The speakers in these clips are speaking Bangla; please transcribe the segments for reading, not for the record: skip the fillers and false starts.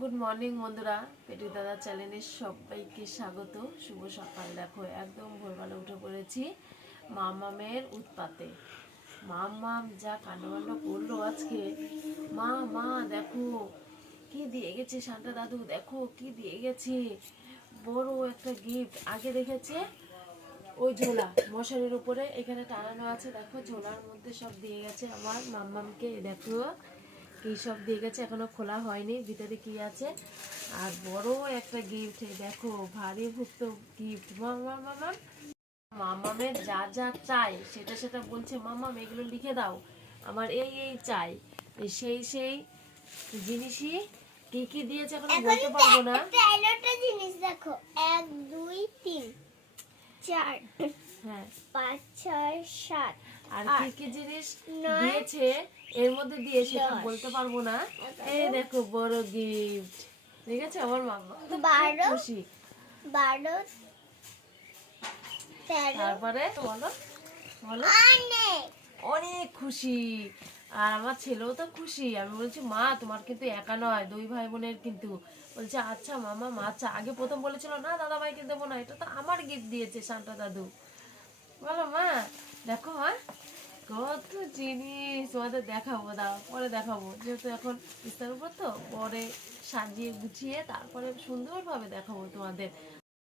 গুড মর্নিং বন্ধুরা, পেটু দাদা চ্যানেলে সবাইকে স্বাগত। শুভ সকাল। দেখো একদম ভোরবেলা উঠে পড়েছি মামামের উৎপাতে। মামাম যা কান্ডমান্ড করলো আজকে। মা মা দেখো কি দিয়ে গেছে শান্তা দাদু, দেখো কি দিয়ে গেছে, বড় একটা গিফট। আগে দেখেছে ওই ঝোলা মশারির উপরে এখানে টানানো আছে, দেখো ঝোলার মধ্যে সব দিয়ে গেছে আমার মাম্মামকে। দেখো কি সব দিয়ে গেছে, এখনো খোলা হয়নি ভিতরে কি আছে। আর বড় একটা গিফট, দেখো ভারী ভুক্ত গিফট। মামামের যা যা চাই সেটা সেটা বলছে, মামাম এগুলো লিখে দাও, আমার এই এই চাই। সেই সেই জিনিসই কি কি দিয়েছে এখন বলতে পারবো না। 13টা জিনিস দেখো, 1 2 3 4 হ্যাঁ 5 6 7 আর কি কি জিনিস দিয়েছে এর মধ্যে দিয়ে সেটা বলতে পারবো না। এই দেখো বড় গিফট, ঠিক আছে আমার মামা 12 খুশি। 12 13 তারপরে বলো বলো অনেক অনেক খুশি। আর আমার ছেলেও তো খুশি। আমি বলছি মা তোমার কিন্তু একা নয়, দুই ভাই বোনের কিন্তু। বলছে আচ্ছা মামা, আচ্ছা। আগে প্রথম বলেছিল না দাদা ভাইকে দেবো না, এটা তো আমার গিফট দিয়েছে শান্তা দাদু। বলো মা, দেখো মা কত জিনিস তোমাদের দেখাবো, দাও পরে দেখাবো, যেহেতু এখন ইস্তার উপর তো পরে সাজিয়ে গুছিয়ে তারপরে সুন্দরভাবে দেখাবো তোমাদের।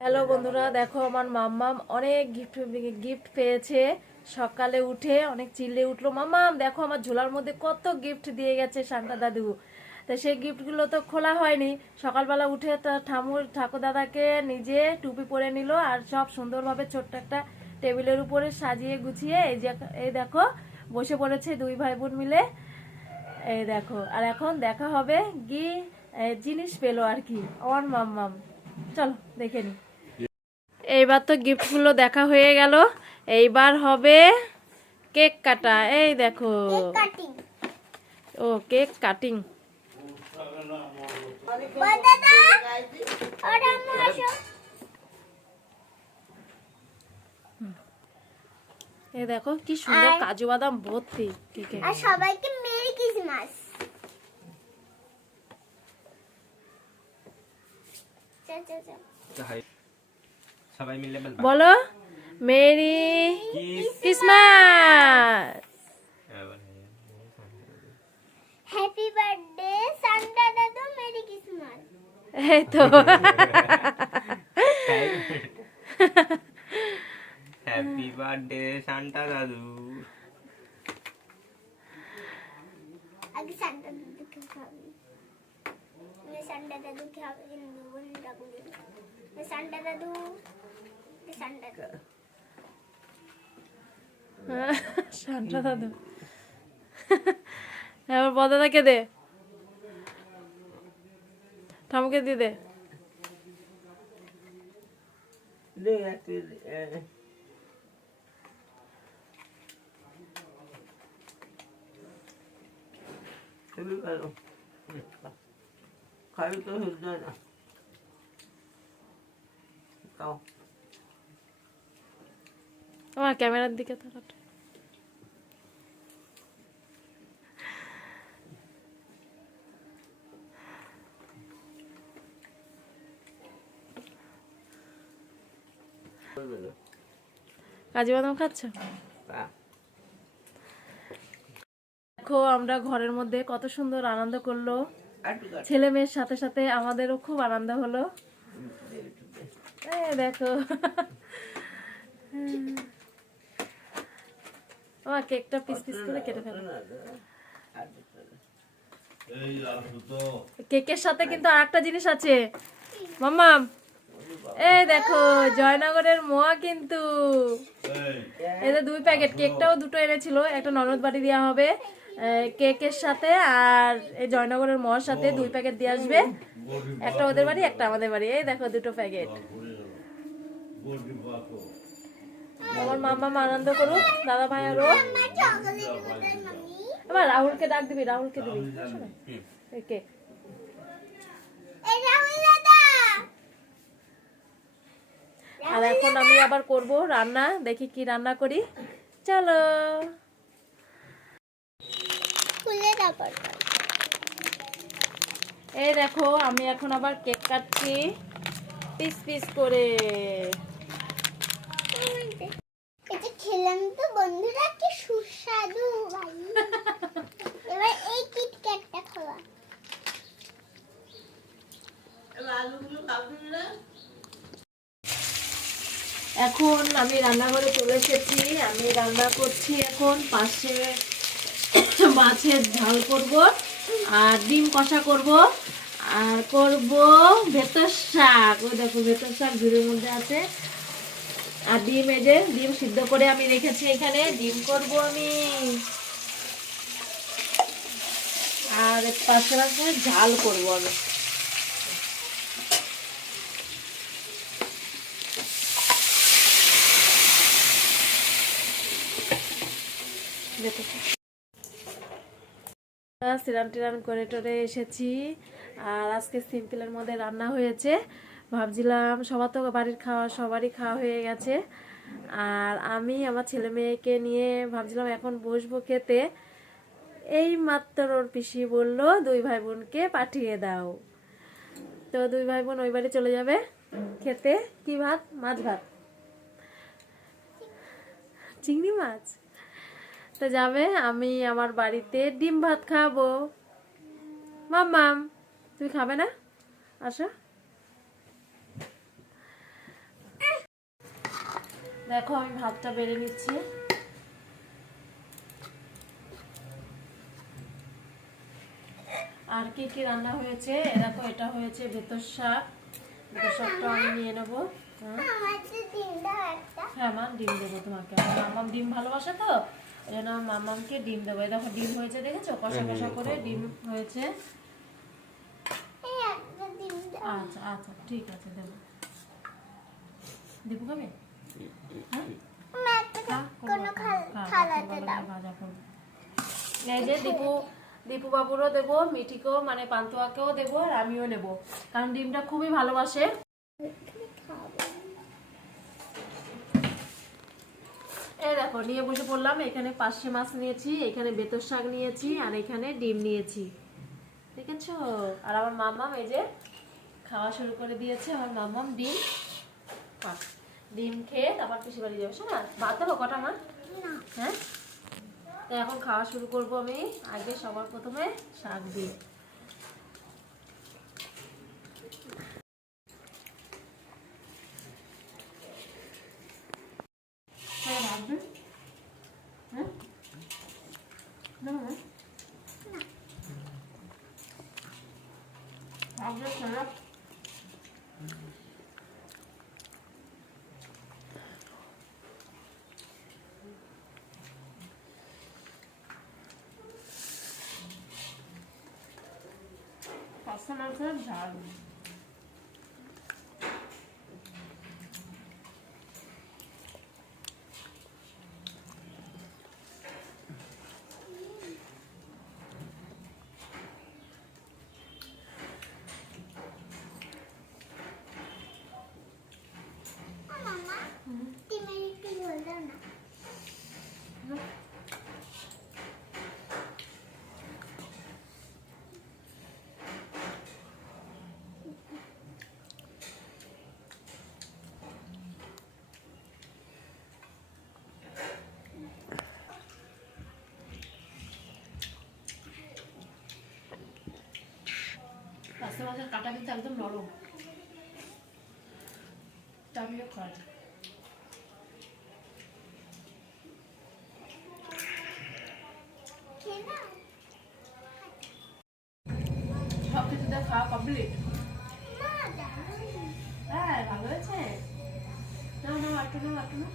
হ্যালো বন্ধুরা, দেখো আমার মাম্মাম অনেক গিফট পেয়েছে। সকালে উঠে অনেক চিল্লে উঠলো, মাম্মাম দেখো আমার ঝোলার মধ্যে কত গিফট দিয়ে গেছে শান্তা দাদু। তো সেই গিফটগুলো তো খোলা হয়নি। সকালবেলা উঠে ঠাকুর দাদাকে নিজে টুপি পরে নিল আর সব সুন্দরভাবে ছোট্ট একটা টেবিলের উপরে সাজিয়ে গুছিয়ে এই দেখো বসে পড়েছে দুই ভাই বোন মিলে। এই দেখো, আর এখন দেখা হবে কি জিনিস পেলো আর কি আমার মাম্মাম। চলো দেখে নি। এইবার তো গিফটগুলো দেখা হয়ে গেল, এইবার হবে কেক কাটা। এই দেখো, কাটিং ও কেক কাটিং। দাদা ওরা মাশো। এই দেখো কি সুন্দর কাজু বাদাম ভর্তি কেকে। আর সবাইকে মেরি ক্রিসমাস। সবাই মিলে বলবা বলো merry Christmas. Happy birthday Santa দাদু, মেরি ক্রিসমাস। এই তো হ্যাপি বার্থডে সান্টা দাদু। আগে সান্টা দাদুকে খাবি, সান্টা দাদুকে খাবি কিন্তু বন্ধুরা বলি সান্টা দাদু, সান্টা দাদু। শান্তা দাদু। এবার বদাদাকে দে, ঠামকে দিয়ে দে। খাবি তো হৃদয় না খাও। আমার ক্যামেরার দিকে তাকাটা। কাজু বাদাম খাচ্ছ? দেখো আমরা ঘরের মধ্যে কত সুন্দর আনন্দ করলো ছেলে মেয়ের সাথে সাথে, আমাদেরও খুব আনন্দ হলো। এই দেখো আমার কেকটা পিস পিস করে কেটে ফেলো। কেকের সাথে কিন্তু আরেকটা জিনিস আছে মাম্মাম। এই দেখো জয়নগরের মোয়া কিন্তু, এই যে 2 প্যাকেট, কেকটাও 2টো এনেছিল, একটা ননদ বাড়ি দেওয়া হবে কেকের সাথে, আর এই জয়নগরের মোয়ার সাথে 2 প্যাকেট দিয়ে আসবে, একটা ওদের বাড়ি একটা আমাদের বাড়ি। এই দেখো 2টো প্যাকেট। আমার মাম্মা আনন্দ করুক, দাদা ভাই আরো। এবার রাহুলকে ডাক দিবি, রাহুলকে দিবি কেক। আর এখন আমি আবার করব রান্না, দেখি কি রান্না করি, চলো। খুলে দাও। এই দেখো আমি এখন আবার কেক কাটছি পিস পিস করে। এটা খেলাম তো বন্ধুরা, কি সুস্বাদু ভাই। এবার এই কিটক্যাটটা খাওয়া। আলুগুলো কাটবি না? এখন আমি রান্নাঘরে চলে এসেছি। আমি রান্না করছি এখন পাশে মাছের ঝাল করব, আর ডিম কষা করব, আর করব ভেতর শাক। ওই দেখো ভেতর শাক ঝুড়ির মধ্যে আছে, আর ডিম, এই যে ডিম সিদ্ধ করে আমি রেখেছি এখানে, ডিম করব আমি। আর পাশে পাশে ঝাল করব আমি। সিরান টিরান করে টরে এসেছি, আর আজকে সিম্পলের মধ্যে রান্না হয়েছে। ভাবছিলাম সবার তো বাড়ির সবারই খাওয়া হয়ে গেছে, আর আমি আমার ছেলে মেয়েকে নিয়ে ভাবছিলাম এখন বসবো খেতে। এই মাত্র ওর পিসি বলল দুই ভাই বোনকে পাঠিয়ে দাও। তো দুই ভাই বোন ওই বাড়ি চলে যাবে খেতে। কি ভাত? মাছ ভাত, চিংড়ি মাছ। তো যাবে, আমি আমার বাড়িতে ডিম ভাত খাবো। মাম্মাম তুই খাবে না? আসো। দেখো আমি ভাতটা বেড়ে নিচ্ছি। আর কি কি রান্না হয়েছে দেখো, এটা হয়েছে বেতর শাক। বেতর শাকটা আমি নিয়ে নেবো। আমার তো ডিম দাও একটা। হ্যাঁ মা, ডিম দেবো তোমাকে। আমার মাম্মাম ডিম ভালোবাসে তো, ওই জন্য আমার মাম্মামকে ডিম দেবো। এই দেখো ডিম হয়েছে, দেখেছো? কষা কষা করে ডিম হয়েছে। এই একটা ডিম দাও। আচ্ছা আচ্ছা ঠিক আছে, দেবো। দীপু খাবে? হ্যাঁ মা একটা খা, কোনো খা, খা, খালাতে ভালো দাও। করে ভাজা করবো। এই যে দীপু বাবুরও দেবো, মিঠিকেও মানে পান্তুয়াকেও দেবো, আর আমিও নেবো, কারণ ডিমটা খুবই ভালোবাসে। এই দেখো নিয়ে বসে পড়লাম। এখানে পার্শে মাছ নিয়েছি, এখানে বেতর শাক নিয়েছি, আর এখানে ডিম নিয়েছি, দেখেছো? আর আমার মাম্মাম এই যে খাওয়া শুরু করে দিয়েছে। আমার মাম্মাম ডিম ডিম খেয়ে তারপর পিসি বাড়ি যাবে। শোনা ভাত দেবো কটা মা? হ্যাঁ, তো এখন খাওয়া শুরু করব আমি। আগে সবার প্রথমে শাক দিয়ে। হ্যাঁ ভাববে, হ্যাঁ না ভাববে খারাপ। পাঁচটা মাংসের ঝাল। মামা ডিমের একটু ঝোল দাও না। পাঁচটা মাংসের কাটা কিন্তু একদম নরম, আমিও খাই। খেয়ে নাও। সব কিছু দিয়ে খাওয়া কমপ্লিট। মা দারুণ। হ্যাঁ ভালো হয়েছে। না না একটু না, একটু না।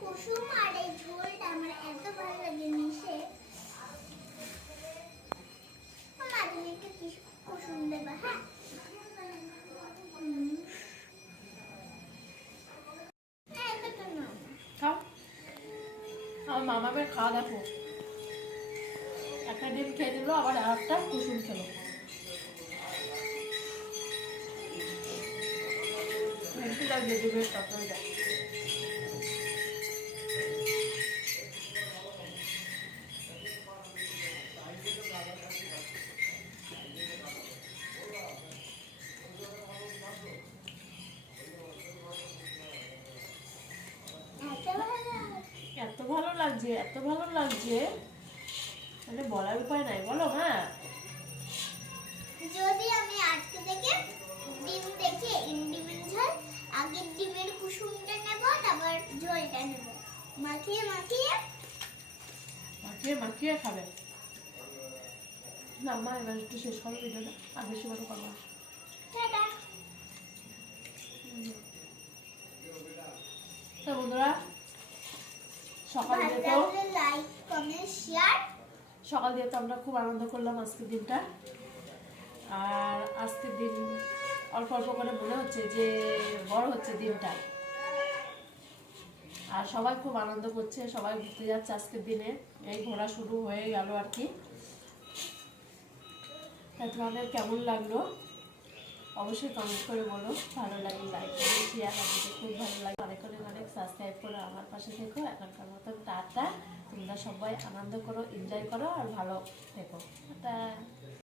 কুসুম আর এই ঝোলটা আমার এত ভালো লাগে মিশে। মা তুমি একটু কুসুম দেবা, হ্যাঁ? এতটা না। খাও। আমার মামামের খাওয়া দেখো, একটা ডিম খেয়ে দিল, আবার একটা কুসুম খেলো। হেলদি লাগছে ডিমের তরকারিটা। লাগছে, এত ভালো লাগছে মানে বলার উপায় নাই, বলো মা। যদি আমি আজকে থেকে ডিম দেখে ডিমের ঝোল, আগে ডিমের কুসুমটা নেব, তারপর ঝোলটা নেব, মাখিয়ে মাখিয়ে মাখিয়ে মাখিয়ে খাবে। না মা, এবার একটু শেষ করো ভিডিওটা, আর বেশি বড় করবো না। টাটা। তো বন্ধুরা, সকাল ভালো দিয়ে তো লাগলে লাইক কমেন্ট শেয়ার। সকাল দিয়ে তো আমরা খুব আনন্দ করলাম আজকের দিনটা। আর আজকের দিন অল্প অল্প করে মনে হচ্ছে যে বড় হচ্ছে দিনটা। আর সবাই খুব আনন্দ করছে, সবাই ঘুরতে যাচ্ছে আজকের দিনে, এই ঘোরা শুরু হয়ে গেল আর কি। তা তোমাদের কেমন লাগলো অবশ্যই কমেন্ট করে বলো। ভালো লাগলে লাইক করে শেয়ার, আমাদের খুব ভালো লাগে। অনেক অনেক অনেক সাবস্ক্রাইব করে আমার পাশে থেকো। এখনকার মতন টাটা। তোমরা সবাই আনন্দ করো, এনজয় করো আর ভালো থেকো। টাটা।